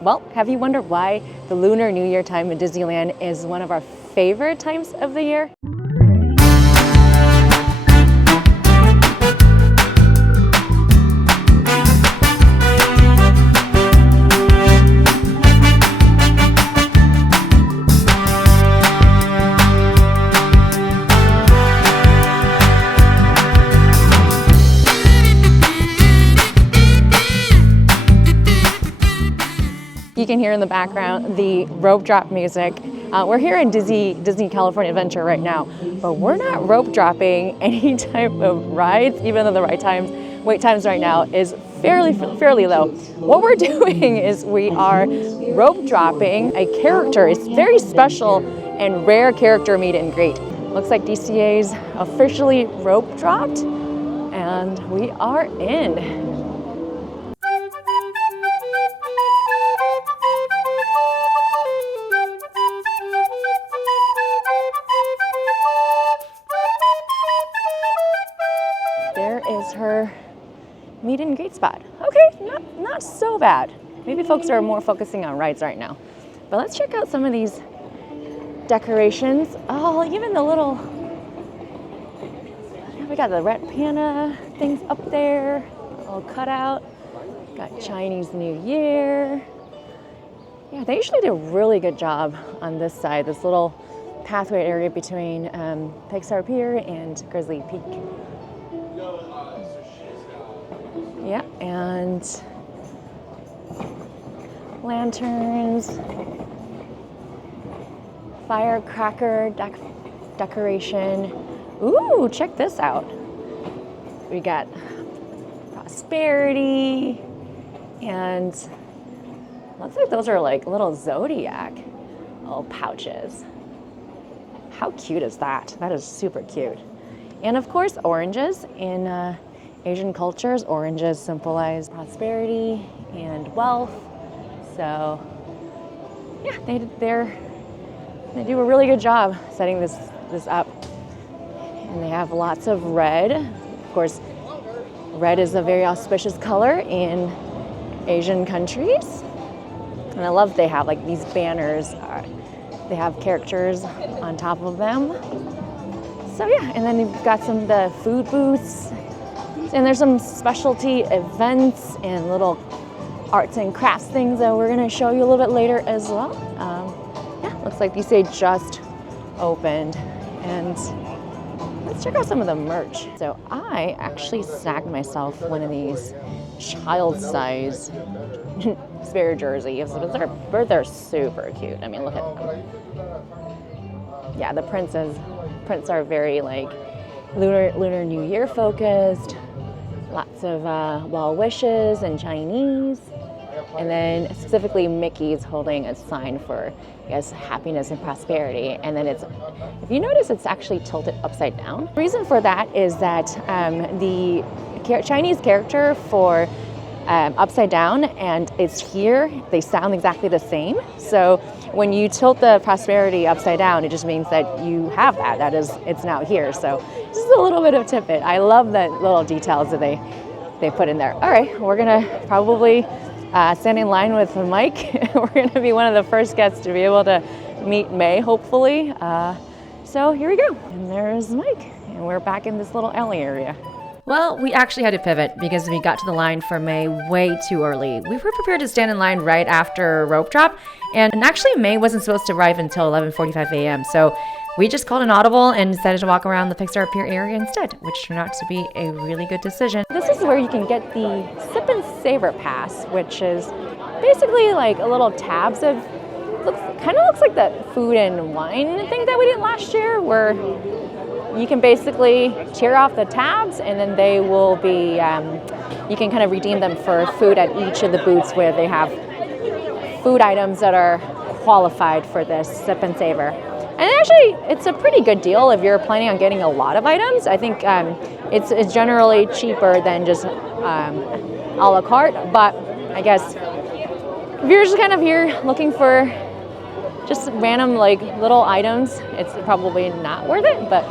Well, have you wondered why the Lunar New Year time in Disneyland is one of our favorite times of the year? You can hear in the background the rope drop music. We're here in Disney California Adventure right now, but we're not rope dropping any type of rides, even though the wait times right now is fairly low. What we're doing is we are rope dropping a character. It's very special and rare character meet and greet. Looks like DCA's officially rope dropped, and we are in. There is her meet and greet spot. Okay, not so bad. Maybe folks are more focusing on rides right now. But let's check out some of these decorations. Oh, even the little, we got the red panda things up there, all cut out. Got Chinese New Year. Yeah, they usually do a really good job on this side, this little pathway area between Pixar Pier and Grizzly Peak. Yeah, and lanterns, firecracker decoration. Ooh, check this out. We got Prosperity, and looks like those are like little zodiac little pouches. How cute is that? That is super cute. And of course, oranges. In Asian cultures, oranges symbolize prosperity and wealth. So yeah, they do a really good job setting this up. And they have lots of red. Of course, red is a very auspicious color in Asian countries. And I love they have like these banners. They have characters on top of them. So yeah, and then you've got some of the food booths. And there's some specialty events and little arts and crafts things that we're gonna show you a little bit later as well. Yeah, looks like these say just opened. And let's check out some of the merch. So I actually snagged myself one of these child-size spare jerseys. They're super cute. I mean, look at them. Yeah, the prints are very like Lunar New Year focused. Lots of well wishes in Chinese. And then specifically Mickey's holding a sign for, I guess, happiness and prosperity. And then if you notice, it's actually tilted upside down. The reason for that is that the Chinese character for upside down and it's here, they sound exactly the same. So when you tilt the prosperity upside down, it just means that you have that. It's now here. So just a little bit of tidbit. I love the little details that they put in there. All right, we're gonna probably stand in line with Mike. We're gonna be one of the first guests to be able to meet Mei, hopefully. So here we go. And there's Mike. And we're back in this little alley area. Well, we actually had to pivot because we got to the line for Mei way too early. We were prepared to stand in line right after rope drop, and actually Mei wasn't supposed to arrive until 11:45 a.m. So we just called an audible and decided to walk around the Pixar Pier area instead, which turned out to be a really good decision. This is where you can get the Sip and Savor Pass, which is basically like a little tabs of, kind of looks like the food and wine thing that we did last year, where you can basically tear off the tabs and then they will be, you can kind of redeem them for food at each of the booths where they have food items that are qualified for this Sip and Savor. And actually, it's a pretty good deal if you're planning on getting a lot of items. I think it's generally cheaper than just a la carte, but I guess if you're just kind of here looking for just random like little items, it's probably not worth it, but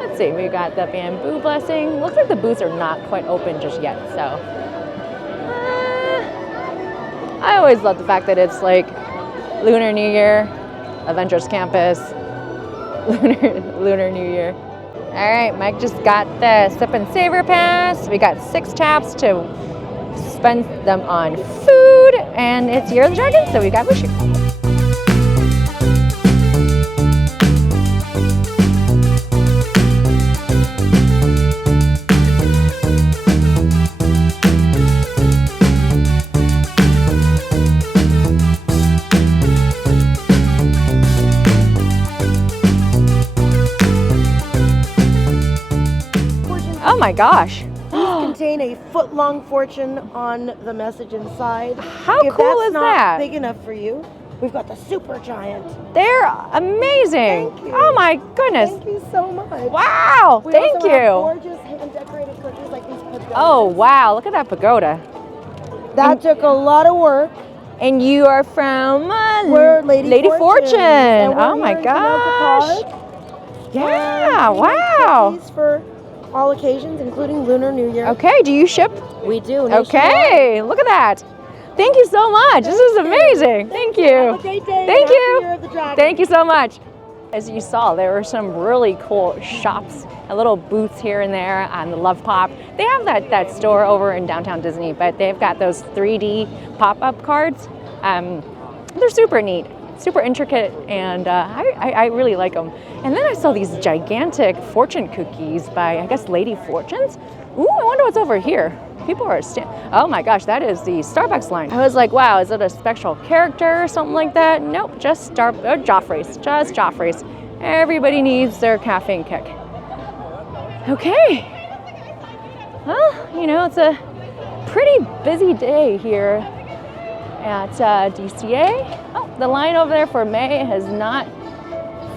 let's see, we got the bamboo blessing. Looks like the booths are not quite open just yet, so I always love the fact that it's like Lunar New Year, Avengers Campus, Lunar New Year. All right, Mike just got the Sip and Savor pass. We got 6 taps to spend them on food, and it's Year of the Dragon, so we got Mushu. Oh my gosh. These contain a foot-long fortune on the message inside. How if cool that's is not that? big enough for you, we've got the super giant. They're amazing. Thank you. Oh my goodness. Thank you so much. Wow. We Thank also you. have gorgeous hand-decorated cookies like these pagodas. Oh wow, look at that pagoda. That took a lot of work. And you are from We're Lady Fortune. And we're Oh my here in gosh. Canoga Park. Yeah, And we make wow. cookies for all occasions, including Lunar New Year. Okay, do you ship? We do. Okay, look at that. Thank you so much. This is amazing. Thank you. Have a great day. Thank and Happy you. Year of the Dragon. Thank you so much. As you saw, there were some really cool shops, little booths here and there on the Love Pop. They have that store over in downtown Disney, but they've got those 3D pop-up cards. They're super neat, super intricate, and I really like them. And then I saw these gigantic fortune cookies by, I guess, Lady Fortunes. Ooh, I wonder what's over here. People are oh my gosh, that is the Starbucks line. I was like, wow, is it a special character or something like that? Nope, just Joffrey's, just Joffrey's. Everybody needs their caffeine kick. Okay. Well, you know, it's a pretty busy day here at DCA. Oh, the line over there for May has not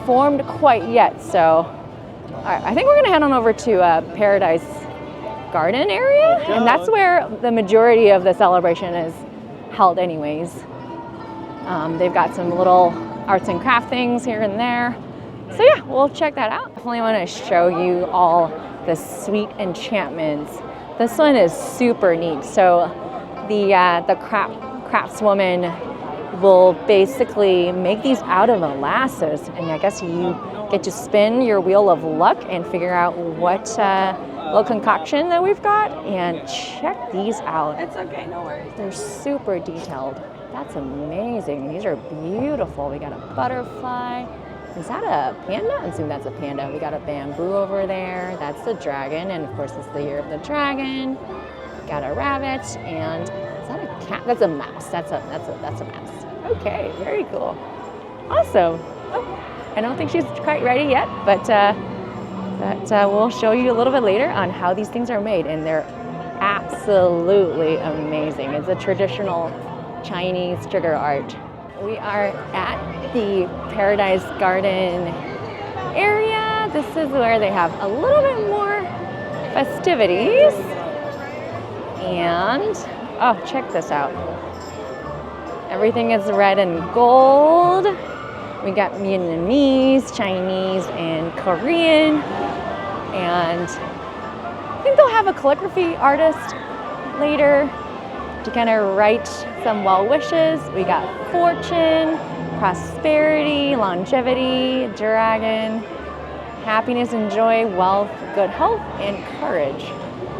formed quite yet, so all right, I think we're gonna head on over to Paradise Garden area, and that's where the majority of the celebration is held anyways. They've got some little arts and craft things here and there. So yeah, we'll check that out. Definitely want to show you all the sweet enchantments. This one is super neat. So the craftswoman will basically make these out of molasses, and I guess you get to spin your wheel of luck and figure out what little concoction that we've got, and check these out. It's okay, no worries. They're super detailed. That's amazing. These are beautiful. We got a butterfly. Is that a panda? I assume that's a panda. We got a bamboo over there. That's the dragon, and of course it's the Year of the Dragon. Got a rabbit, and is that a cat? That's a mouse. That's a mouse. Okay, very cool. Awesome. Oh, I don't think she's quite ready yet, but we'll show you a little bit later on how these things are made, and they're absolutely amazing. It's a traditional Chinese sugar art. We are at the Paradise Garden area. This is where they have a little bit more festivities. And, oh, check this out. Everything is red and gold. We got Vietnamese, Chinese, and Korean. And I think they'll have a calligraphy artist later to kind of write some well wishes. We got fortune, prosperity, longevity, dragon, happiness and joy, wealth, good health, and courage.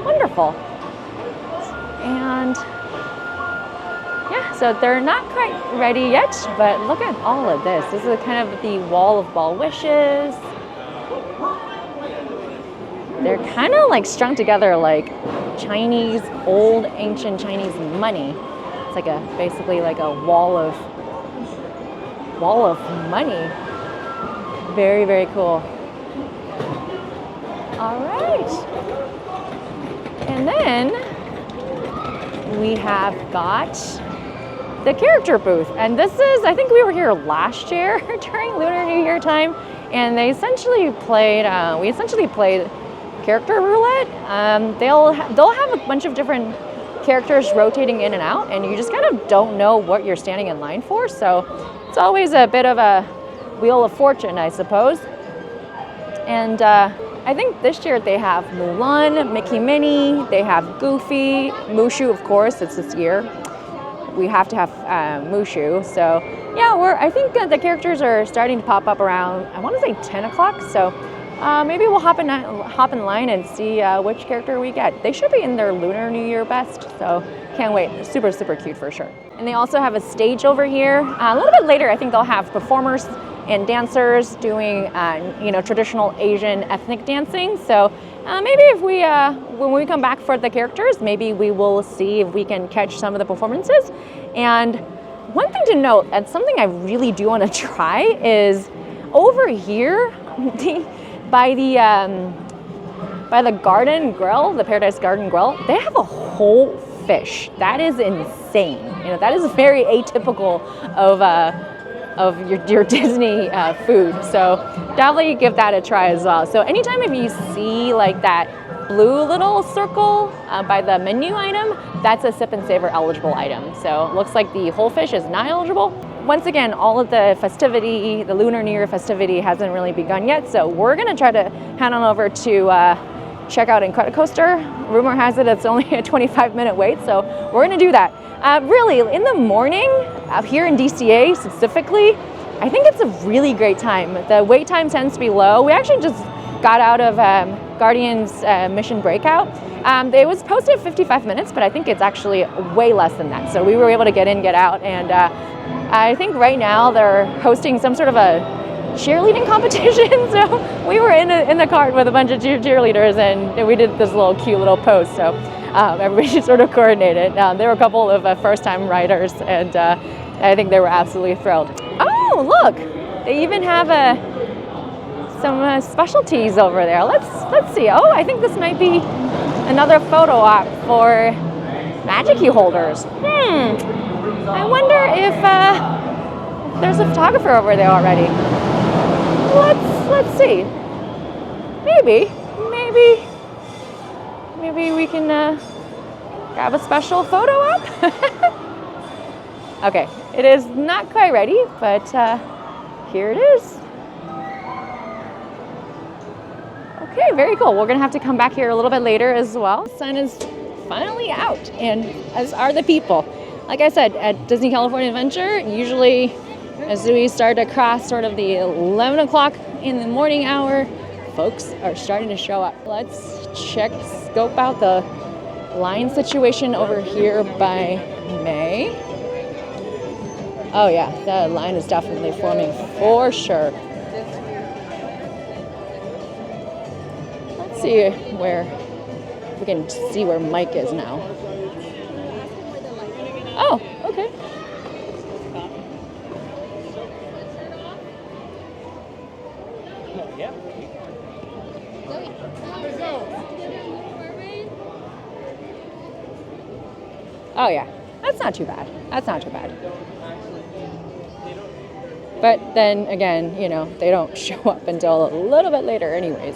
Wonderful. And yeah, so they're not quite ready yet, but look at all of this. This is kind of the wall of well wishes. They're kind of like strung together like Chinese, old ancient Chinese money. It's like basically like a wall of money. Very, very cool. All right. And then we have got the character booth. And this is, I think we were here last year during Lunar New Year time, and they essentially played, we played character roulette. They'll have a bunch of different characters rotating in and out, and you just kind of don't know what you're standing in line for. So it's always a bit of a wheel of fortune, I suppose. And I think this year they have Mulan, Mickey Minnie, they have Goofy, Mushu, of course, it's this year. we have to have Mushu. So yeah, I think the characters are starting to pop up around, I want to say 10 o'clock. So maybe we'll hop in line and see which character we get. They should be in their Lunar New Year best, so can't wait. Super, super cute for sure. And they also have a stage over here. A little bit later, I think they'll have performers and dancers doing, traditional Asian ethnic dancing. So maybe if we, when we come back for the characters, maybe we will see if we can catch some of the performances. And one thing to note, and something I really do want to try, is over here, by the Garden Grill, the Paradise Garden Grill, they have a whole fish. That is insane. That is very atypical of your Disney food. So definitely give that a try as well. So anytime if you see like that blue little circle by the menu item, that's a Sip and Savor eligible item. So it looks like the whole fish is not eligible. Once again, all of the the Lunar New Year festivity hasn't really begun yet, so we're gonna try to head on over to check out Incredicoaster. Rumor has it it's only a 25-minute wait, so we're gonna do that. Really, in the morning, here in DCA specifically, I think it's a really great time. The wait time tends to be low. We actually just got out of Guardians Mission Breakout. It was posted at 55 minutes, but I think it's actually way less than that. So we were able to get in, get out, and I think right now they're hosting some sort of a cheerleading competition. So we were in the cart with a bunch of cheerleaders, and we did this little cute little pose. So everybody sort of coordinated. There were a couple of first-time riders, and I think they were absolutely thrilled. Oh, look! They even have some specialties over there. Let's see. Oh, I think this might be another photo op for Magic Key holders. I wonder if there's a photographer over there already. Let's see. Maybe we can grab a special photo op. Okay, it is not quite ready, but here it is. Okay, very cool. We're gonna have to come back here a little bit later as well. The sun is finally out, and as are the people. Like I said, at Disney California Adventure, usually as we start to cross sort of the 11 o'clock in the morning hour, folks are starting to show up. Let's scope out the line situation over here by Mei. Oh yeah, the line is definitely forming for sure. Let's see where we can see where Mike is now. Oh, okay. Oh yeah, that's not too bad. But then again, they don't show up until a little bit later anyways.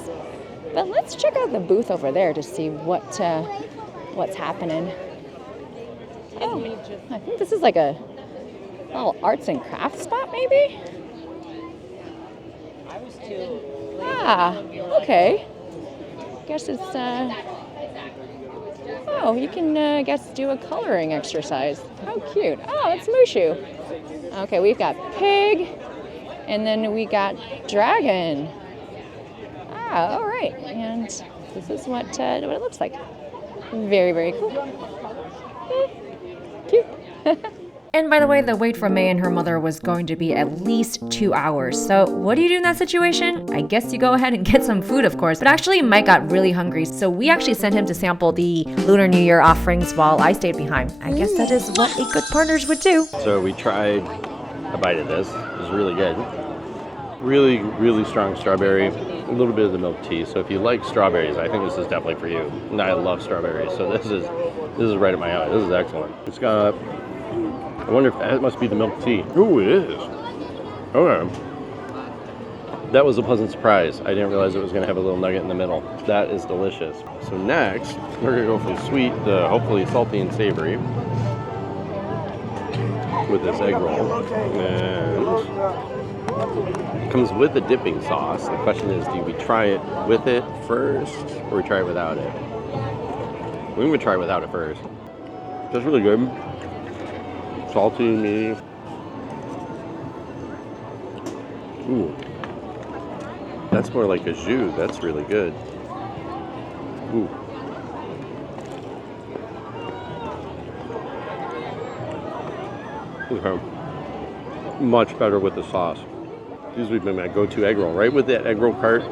But let's check out the booth over there to see what's happening. Oh, I think this is like a little arts and crafts spot maybe? Ah, okay. Guess it's, oh, you can, I guess, do a coloring exercise. How cute. Oh, it's Mushu. Okay, we've got pig, and then we got dragon. Ah, all right. And this is what it looks like. Very, very cool. Cute. And by the way, the wait for Mei and her mother was going to be at least 2 hours. So what do you do in that situation? I guess you go ahead and get some food, of course. But actually, Mike got really hungry, so we actually sent him to sample the Lunar New Year offerings while I stayed behind. I guess that is what a good partners would do. So we tried a bite of this. It was really good. Really, really strong strawberry. A little bit of the milk tea. So if you like strawberries, I think this is definitely for you. And I love strawberries, so this is right at my alley. This is excellent. It's got, I wonder if that must be the milk tea. Ooh, it is. Okay. That was a pleasant surprise. I didn't realize it was going to have a little nugget in the middle. That is delicious. So next, we're going to go from sweet to hopefully salty and savory with this egg roll. And it comes with a dipping sauce. The question is, do we try it with it first or we try it without it? We would try it without it first. That's really good. Salty, meaty. Ooh. That's more like a jus. That's really good. Ooh. Okay. Much better with the sauce. These would be my go-to egg roll. Right with that egg roll cart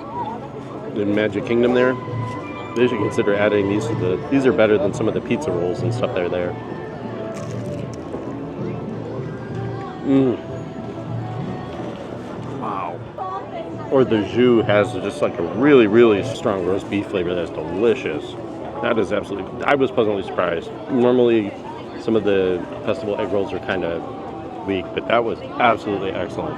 in Magic Kingdom there. They should consider adding these to the... These are better than some of the pizza rolls and stuff that are there. Wow. Or the jus has just like a really, really strong roast beef flavor that's delicious. That is absolutely... I was pleasantly surprised. Normally, some of the festival egg rolls are kind of weak, but that was absolutely excellent.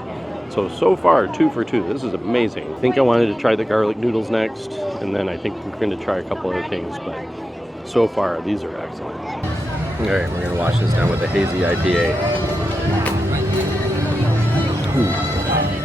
So far, 2 for 2. This is amazing. I think I wanted to try the garlic noodles next, and then I think we're going to try a couple other things, but so far, these are excellent. All right, we're going to wash this down with a hazy IPA. Ooh,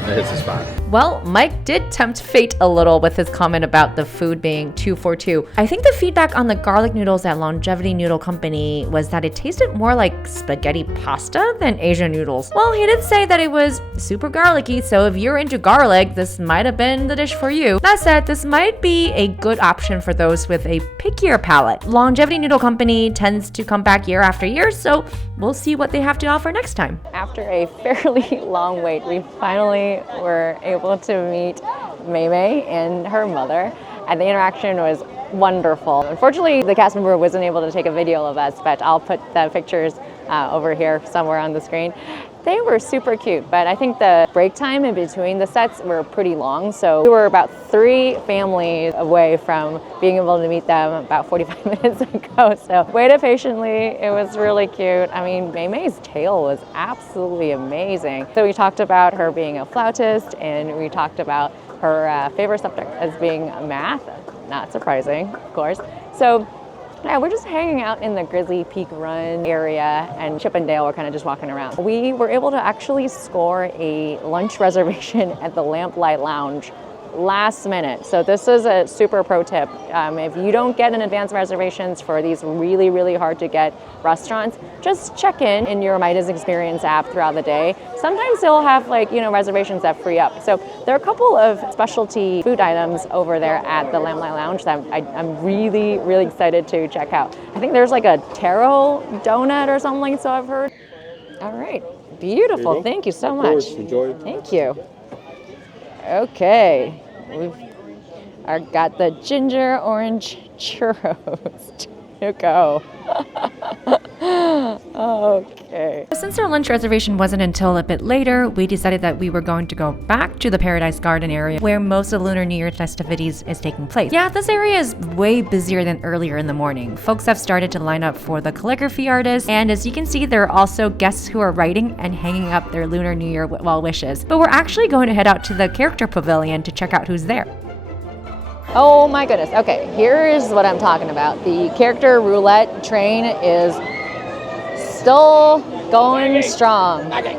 that hits the spot. Well, Mike did tempt fate a little with his comment about the food being 2 for 2. I think the feedback on the garlic noodles at Longevity Noodle Company was that it tasted more like spaghetti pasta than Asian noodles. Well, he did say that it was super garlicky, so if you're into garlic, this might have been the dish for you. That said, this might be a good option for those with a pickier palate. Longevity Noodle Company tends to come back year after year, so we'll see what they have to offer next time. After a fairly long wait, we finally were able to meet Mei and her mother, and the interaction was wonderful. Unfortunately, the cast member wasn't able to take a video of us, but I'll put the pictures over here somewhere on the screen. They were super cute, but I think the break time in between the sets were pretty long, so we were about 3 families away from being able to meet them about 45 minutes ago, so waited patiently. It was really cute. I mean, Mei's tale was absolutely amazing. So we talked about her being a flautist, and we talked about her favorite subject as being math. Not surprising, of course. So yeah, we're just hanging out in the Grizzly Peak Run area, and Chip and Dale were kind of just walking around. We were able to actually score a lunch reservation at the Lamplight Lounge last minute. So this is a super pro tip. If you don't get an advance reservations for these really, really hard to get restaurants, just check in your Midas Experience app throughout the day. Sometimes they'll have reservations that free up. So there are a couple of specialty food items over there at the Lamplight Lounge that I'm really, really excited to check out. I think there's like a taro donut or something, so I've heard. All right, beautiful. Thank you so much. Enjoy. Thank you. Okay, I've got the ginger orange churros to go. Okay. Since our lunch reservation wasn't until a bit later, we decided that we were going to go back to the Paradise Garden area where most of Lunar New Year festivities is taking place. Yeah, this area is way busier than earlier in the morning. Folks have started to line up for the calligraphy artists, and as you can see, there are also guests who are writing and hanging up their Lunar New Year well wishes. But we're actually going to head out to the character pavilion to check out who's there. Oh my goodness. Okay, here's what I'm talking about. The character roulette train is still going strong. And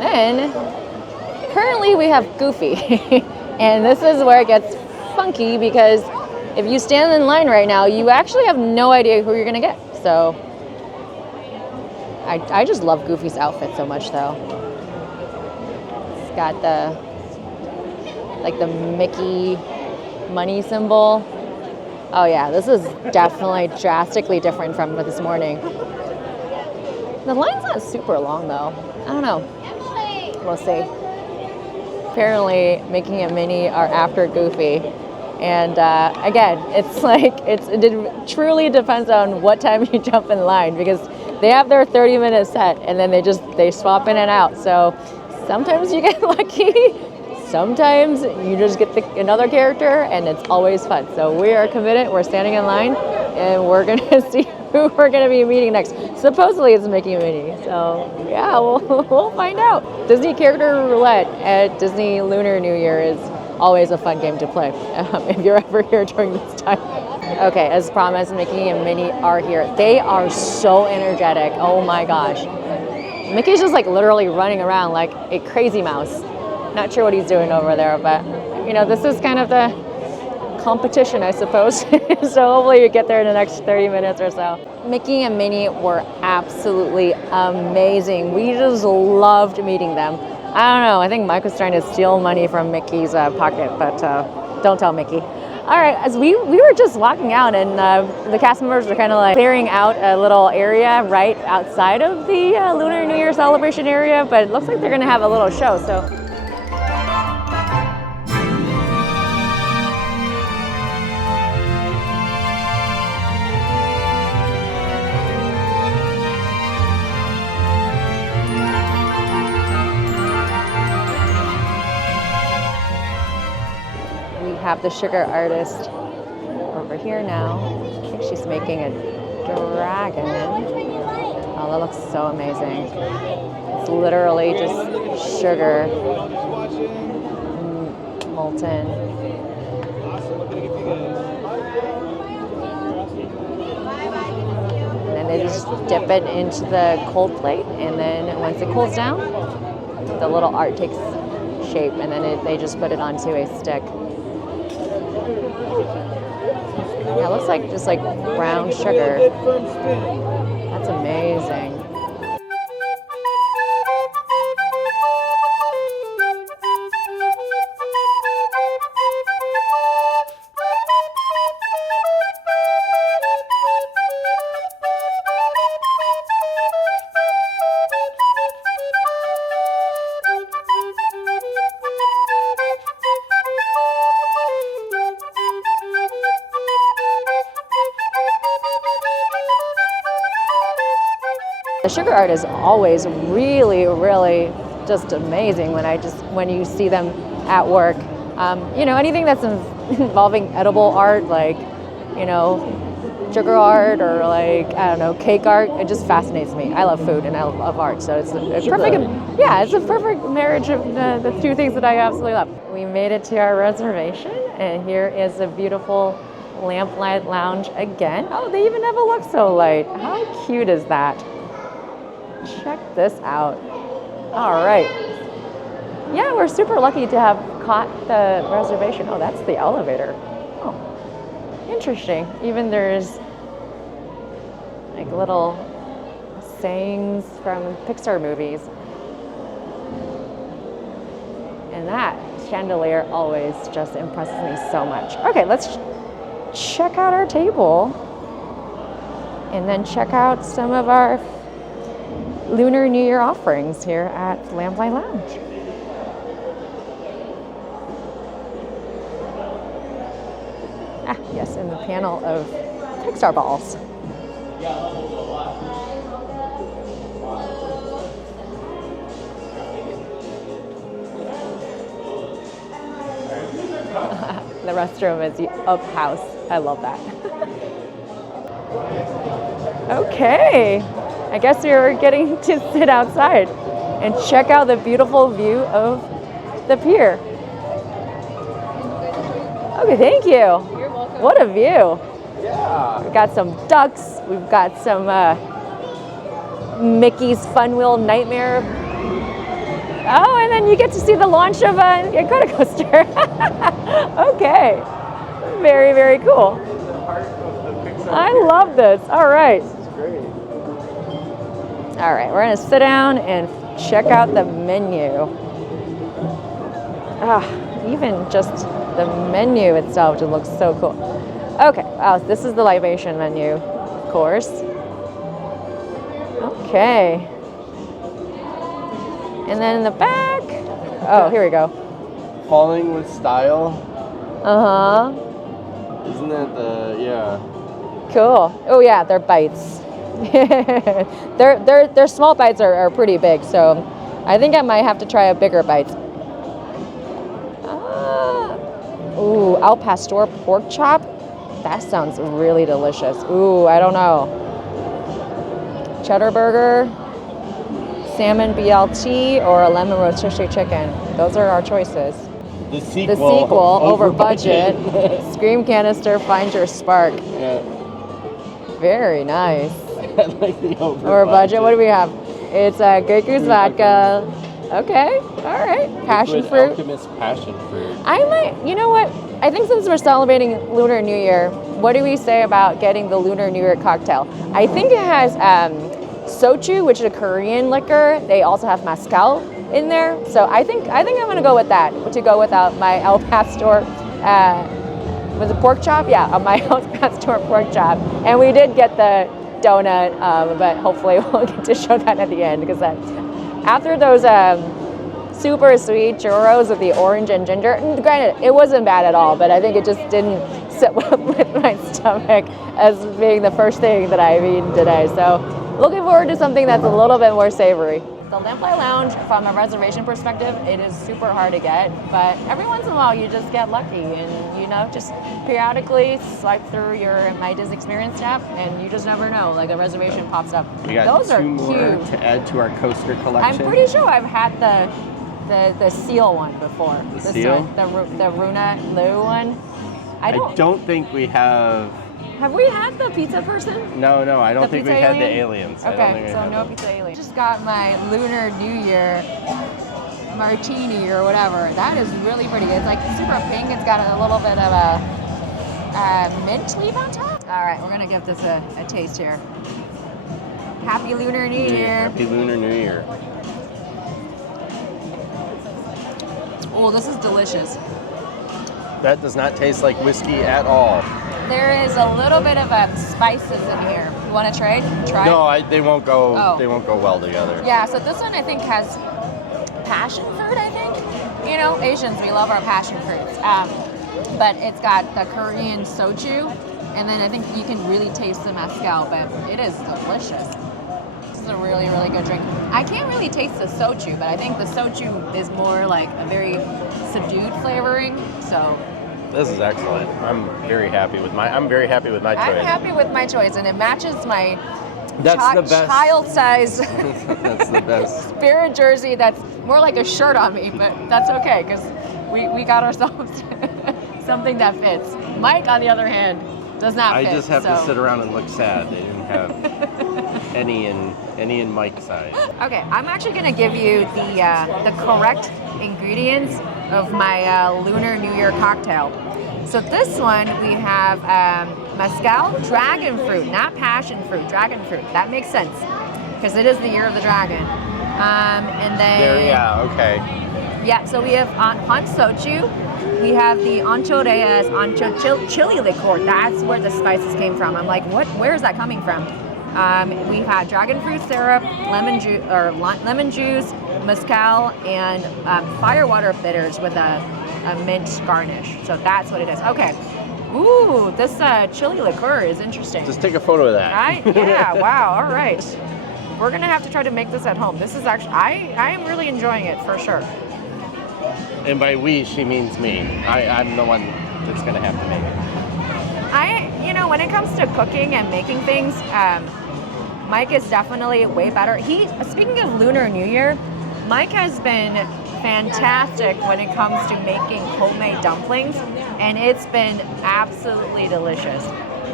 then currently we have Goofy. And this is where it gets funky because if you stand in line right now, you actually have no idea who you're gonna get. So I just love Goofy's outfit so much though. It's got the Mickey money symbol. Oh yeah, this is definitely drastically different from this morning. The line's not super long though. I don't know. We'll see. Apparently Mickey and Minnie are after Goofy. And again, it truly depends on what time you jump in line because they have their 30-minute set and then they swap in and out. So sometimes you get lucky. Sometimes you just get another character and it's always fun. So we are committed, we're standing in line and we're gonna see who we're gonna be meeting next. Supposedly it's Mickey and Minnie. So yeah, we'll find out. Disney Character Roulette at Disney Lunar New Year is always a fun game to play if you're ever here during this time. Okay, as promised, Mickey and Minnie are here. They are so energetic, oh my gosh. Mickey's just literally running around like a crazy mouse. Not sure what he's doing over there, but this is kind of the competition, I suppose. So hopefully you get there in the next 30 minutes or so. Mickey and Minnie were absolutely amazing. We just loved meeting them. I don't know, I think Mike was trying to steal money from Mickey's pocket, but don't tell Mickey. All right, as we were just walking out, and the cast members were kind of like clearing out a little area right outside of the Lunar New Year Celebration area, but it looks like they're gonna have a little show, so. Have the sugar artist over here now. I think she's making a dragon. Oh, that looks so amazing. It's literally just sugar, molten. And then they just dip it into the cold plate, and then once it cools down, the little art takes shape, and then they just put it onto a stick. Yeah, it looks like just like brown sugar. That's amazing. The sugar art is always really, really just amazing when you see them at work. You know, anything that's involving edible art, like, you know, sugar art or like, I don't know, cake art, it just fascinates me. I love food and I love art, so it's a perfect, yeah, it's a perfect marriage of the two things that I absolutely love. We made it to our reservation, and here is a beautiful Lamplight lounge again. Oh, they even have a Luxo light. How cute is that? Check this out. All right. Yeah, we're super lucky to have caught the reservation. Oh, that's the elevator. Oh, interesting. Even there's like little sayings from Pixar movies. And that chandelier always just impresses me so much. Okay, let's check out our table and then check out some of our Lunar New Year offerings here at Lamplight Lounge. Ah, yes, and the panel of Pixar balls. The restroom is the up house. I love that. Okay. I guess you're getting to sit outside and check out the beautiful view of the pier. Okay, thank you. You're welcome. What a view. Yeah. We've got some ducks. We've got some Mickey's Fun Wheel Nightmare. Oh, and then you get to see the launch of a Dakota coaster. Okay. Very, very cool. I love this. All right. All right, we're gonna sit down and check out the menu. Even just the menu itself just looks so cool. Okay, wow, this is the libation menu, of course. Okay. And then in the back, oh, here we go. Falling with style. Uh-huh. Isn't that the, yeah. Cool. Oh yeah, they're bites. their small bites are pretty big, so I think I might have to try a bigger bite. Ooh, al pastor pork chop. That sounds really delicious. Ooh, I don't know. Cheddar burger, salmon BLT, or a lemon rotisserie chicken. Those are our choices. The The sequel, over budget. Scream canister, find your spark. Yeah. Very nice. I like the over Or budget. What do we have? It's Grey Goose vodka, Okay, all right. Passion Liquid fruit. Alchemist passion fruit. I might, you know what? I think since we're celebrating Lunar New Year, what do we say about getting the Lunar New Year cocktail? I think it has soju, which is a Korean liquor. They also have mezcal in there. So I think I'm gonna go with that to go without my El Pastor. Was it pork chop? Yeah, my El Pastor pork chop. And we did get the donut, but hopefully we'll get to show that at the end because after those super sweet churros with the orange and ginger. And granted, it wasn't bad at all, but I think it just didn't sit well with my stomach as being the first thing that I've eaten today. So looking forward to something that's a little bit more savory. The Lamplight Lounge, from a reservation perspective, it is super hard to get, but every once in a while you just get lucky and, you know, just periodically swipe through your My Disney Experience app and you just never know, like a reservation pops up. We got Those are two more cute. to add to our coaster I'm collection. pretty sure I've had the seal one before. The This seal? one, the Runa Lu one. I don't think we have. Have we had the pizza person? No, I don't The think we pizza had the alien? aliens. I don't think Okay, we so had no them. pizza alien. Just got my Lunar New Year martini or whatever. That is really pretty. It's like super pink. It's got a little bit of a mint leaf on top. All right, we're gonna give this a taste here. Happy Lunar New Year. Happy Lunar New Year. Oh, this is delicious. That does not taste like whiskey at all. There is a little bit of spices in here. You want to try? No, they won't go. Oh. They won't go well together. Yeah. So this one I think has passion fruit. I think. You know, Asians, we love our passion fruits. But it's got the Korean soju, and then I think you can really taste the mezcal. But it is delicious. This is a really, really good drink. I can't really taste the soju, but I think the soju is more like a very subdued flavoring. So. This is excellent. I'm very happy with my choice. I'm happy with my choice, and it matches my That's the best. child-size That's the best. Spirit jersey. That's more like a shirt on me, but that's okay because we got ourselves something that fits. Mike, on the other hand, does not I fit. just have so. to sit around and look sad. They didn't have any in Mike's size. Okay, I'm actually going to give you the correct ingredients of my Lunar New Year cocktail. So this one we have mezcal, dragon fruit, not passion fruit, dragon fruit. That makes sense because it is the year of the dragon. And then Okay. yeah, so we have hot soju. We have the ancho reyes, ancho chili liqueur. That's where the spices came from. I'm like, what? Where is that coming from? We've had dragon fruit syrup, lemon juice, mezcal, and firewater bitters with a mint garnish. So that's what it is. Okay. Ooh, this chili liqueur is interesting. Just take a photo of that. Right? Yeah. Wow. All right. We're gonna have to try to make this at home. This is actually, I am really enjoying it for sure. And by we, she means me. I'm the one that's gonna have to make it. You know, when it comes to cooking and making things, Mike is definitely way better. Speaking of Lunar New Year, Mike has been fantastic when it comes to making homemade dumplings, and it's been absolutely delicious.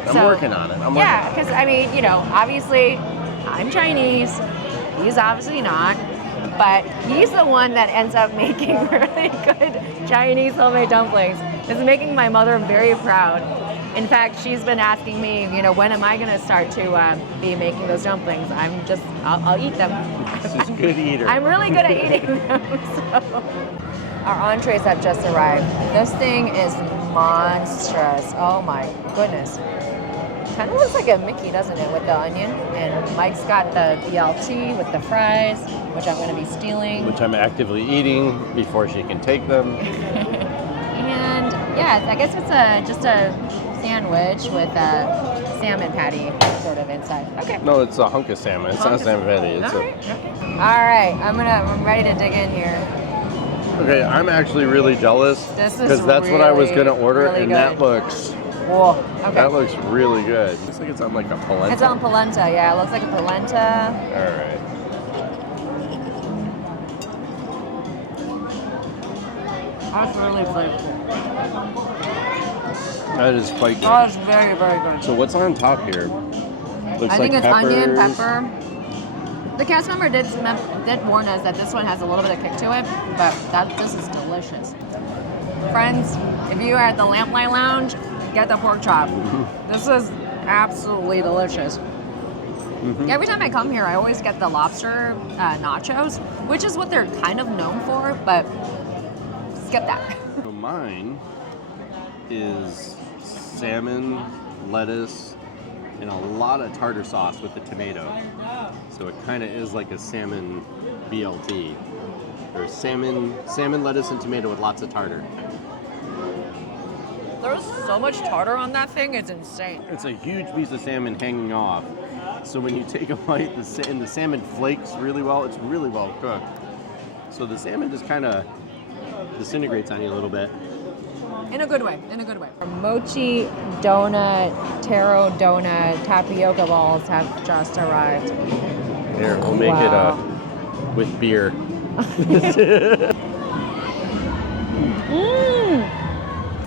I'm working on it. Yeah, because I mean, you know, obviously I'm Chinese, he's obviously not, but he's the one that ends up making really good Chinese homemade dumplings. It's making my mother very proud. In fact, she's been asking me, you know, when am I going to start to be making those dumplings? I'll eat them. She's a good eater. I'm really good at eating them. So. Our entrees have just arrived. This thing is monstrous. Oh my goodness. Kind of looks like a Mickey, doesn't it, with the onion? And Mike's got the BLT with the fries, which I'm going to be stealing. Which I'm actively eating before she can take them. And yeah, I guess it's just a sandwich with a salmon patty sort of inside. Okay. No, it's a hunk of salmon. It's not salmon patty. It's All right. Okay. All right. I'm ready to dig in here. Okay, I'm actually really jealous This is because that's what I was really, gonna order, really and good. that looks really good. Looks like it's on like a polenta. It's on polenta. Yeah, it looks like a polenta. All right. That's really flavorful. That is quite good. Oh, it's very, very good. So what's on top here? Looks I think like it's onion, peppers. pepper. The cast member did warn us that this one has a little bit of kick to it, but this is delicious. Friends, if you are at the Lamplight Lounge, get the pork chop. This is absolutely delicious. Every time I come here, I always get the lobster nachos, which is what they're kind of known for, but skip that. So mine is salmon, lettuce, and a lot of tartar sauce with the tomato. So it kind of is like a salmon BLT. There's salmon, lettuce, and tomato with lots of tartar. There's so much tartar on that thing, it's insane. It's a huge piece of salmon hanging off. So when you take a bite, the salmon flakes really well. It's really well cooked. So the salmon just kind of disintegrates on you a little bit. In a good way, in a good way. Mochi donut, taro donut, tapioca balls have just arrived. Here, we'll make it with beer.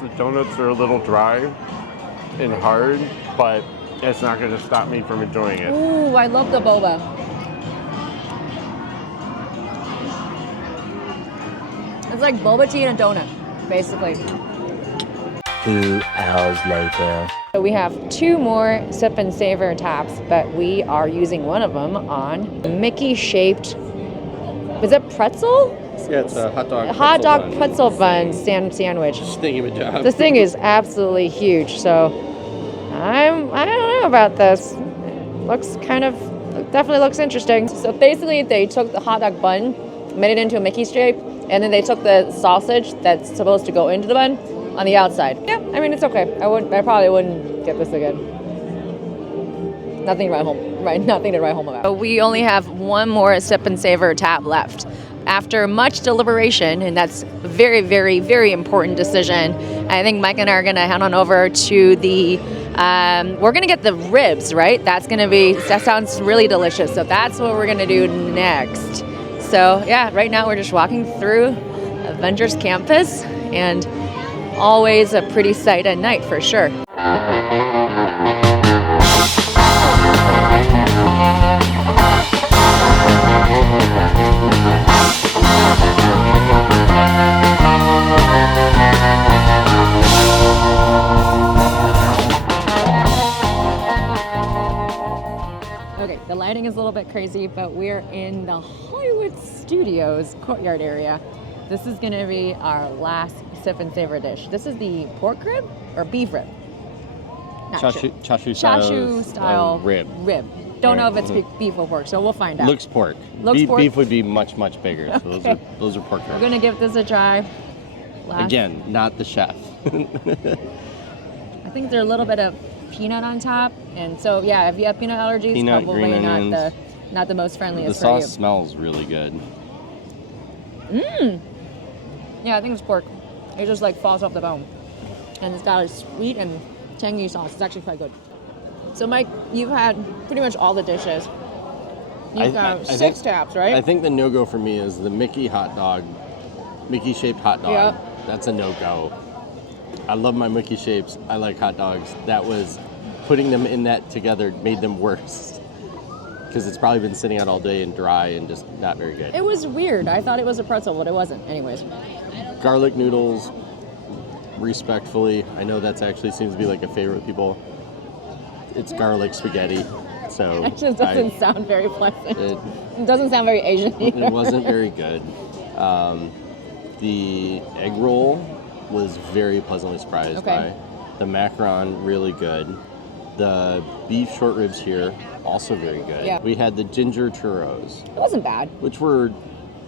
The donuts are a little dry and hard, but it's not going to stop me from enjoying it. Ooh, I love the boba. It's like boba tea and a donut, basically. 2 hours later. So we have 2 more Sip and Savor taps, but we are using one of them on Mickey-shaped, is it pretzel? Yeah, it's a hot dog. Pretzel bun sandwich. Thingy-ma-job. This thing is absolutely huge, so I don't know about this. Definitely looks interesting. So basically they took the hot dog bun, made it into a Mickey shape, and then they took the sausage that's supposed to go into the bun on the outside. Yeah, I mean, it's okay. I probably wouldn't get this again. Nothing to write home about. So we only have one more Sip and Savor tap left. After much deliberation, and that's a very, very, very important decision, I think Mike and I are going to head on over to the, we're going to get the ribs, right? That sounds really delicious. So that's what we're going to do next. So yeah, right now we're just walking through Avengers Campus, and always a pretty sight at night for sure. Okay, the lighting is a little bit crazy, but we're in the Hollywood Studios courtyard area. This is going to be our last Sip and Savor dish. This is the pork rib or beef rib? Chashu style rib. Don't know if it's beef or pork, so we'll find out. Looks pork. Beef would be much, much bigger. So Okay. those are pork ribs. We're going to give this a try. Again, not the chef. I think there's a little bit of peanut on top, and so yeah, if you have peanut allergies, Peanut, probably green not onions. the most friendliest The for you. sauce smells really good. Yeah, I think it's pork. It just like falls off the bone, and it's got a sweet and tangy sauce. It's actually quite good. So Mike, you've had pretty much all the dishes. You've got 6 taps, right? I think the no-go for me is the Mickey hot dog, Mickey-shaped hot dog. Yep. That's a no-go. I love my Mickey shapes. I like hot dogs. That was, putting them in that together made them worse. Because it's probably been sitting out all day and dry and just not very good. It was weird. I thought it was a pretzel, but it wasn't. Anyways. Garlic noodles, respectfully, I know that's actually seems to be like a favorite with people. It's garlic spaghetti. So It just doesn't sound very pleasant. It doesn't sound very Asian either. It wasn't very good. The egg roll was very pleasantly surprised by. The macaron, really good. The beef short ribs here, also very good. Yeah. We had the ginger churros, It wasn't bad. which were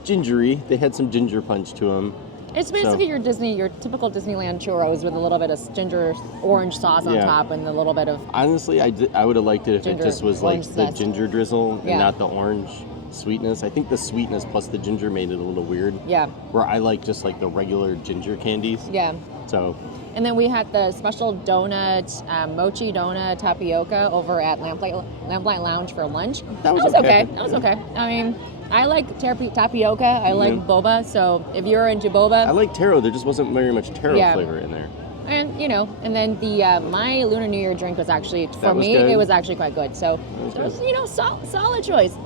gingery. They had some ginger punch to them. It's basically your typical Disneyland churros with a little bit of ginger orange sauce on Yeah. top and a little bit of Honestly, I would have liked it if Ginger, it just was like orange the zest. ginger drizzle Yeah. and not the orange sweetness. I think the sweetness plus the ginger made it a little weird. yeah. Where I like just like the regular ginger candies. Yeah. So And then we had the special donut, mochi donut tapioca over at Lamplight Lounge for lunch. That was okay. That was okay. I mean, I like tapioca. I like boba. So if you're into boba, I like taro. There just wasn't very much taro Yeah. flavor in there. and and then the my Lunar New Year drink was actually That was good. it was actually quite good. So was it was solid choice.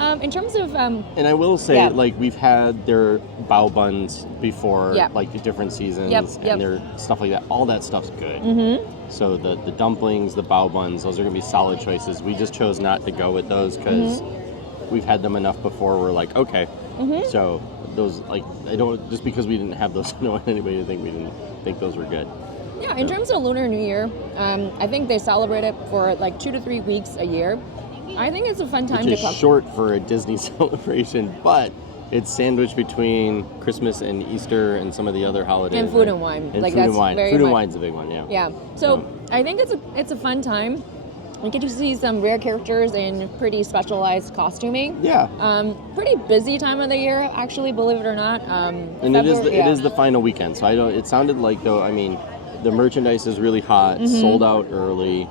In terms of And I will say, Yeah. like, we've had their bao buns before, Yeah. like, the different seasons, Yep, yep. and their stuff like that. All that stuff's good. Mm-hmm. So the dumplings, the bao buns, those are going to be solid choices. We just chose not to go with those because we've had them enough before. We're like, okay. So those, like, I don't, just because we didn't have those, I don't want anybody to think we didn't think those were good. Yeah, in terms of Lunar New Year, I think they celebrate it for like 2 to 3 weeks a year. I think it's a fun time Which to is short for a Disney celebration, but it's sandwiched between Christmas and Easter and some of the other holidays. And food and wine. And Like, food that's and wine. very Food and much- wine's a big one, yeah. Yeah. So I think it's a fun time. We get to see some rare characters in pretty specialized costuming. Yeah. Pretty busy time of the year, actually, believe it or not. And it is the final weekend, so I don't. It sounded like, though, I mean, the merchandise is really hot, sold out early.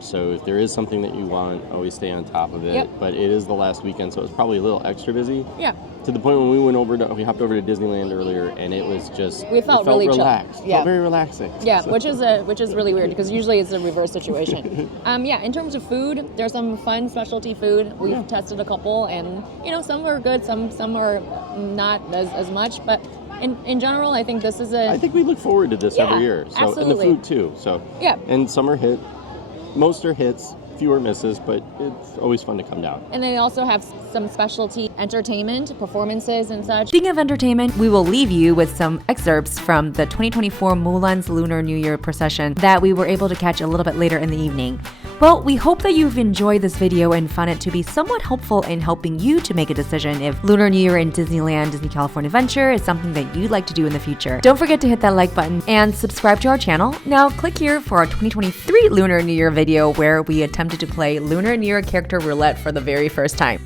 So if there is something that you want, always stay on top of it. Yep. But it is the last weekend, so it's probably a little extra busy. Yeah. To the point when we hopped over to Disneyland earlier, and it was just We felt really chill. relaxed. Yeah. Felt very relaxing. Yeah, So- which is really weird because usually it's a reverse situation. Yeah, in terms of food, there's some fun specialty food. We've tested a couple, and some are good, some are not as much. But in general, I think this is I think we look forward to this Yeah, every year. So absolutely. And the food too. So Yeah. And some are hit, most are hits, fewer misses, but it's always fun to come down. And they also have some specialty entertainment, performances and such. Speaking of entertainment, we will leave you with some excerpts from the 2024 Mulan's Lunar New Year procession that we were able to catch a little bit later in the evening. Well, we hope that you've enjoyed this video and found it to be somewhat helpful in helping you to make a decision if Lunar New Year in Disneyland, Disney California Adventure is something that you'd like to do in the future. Don't forget to hit that like button and subscribe to our channel. Now click here for our 2023 Lunar New Year video where we attempted to play Lunar New Year character roulette for the very first time.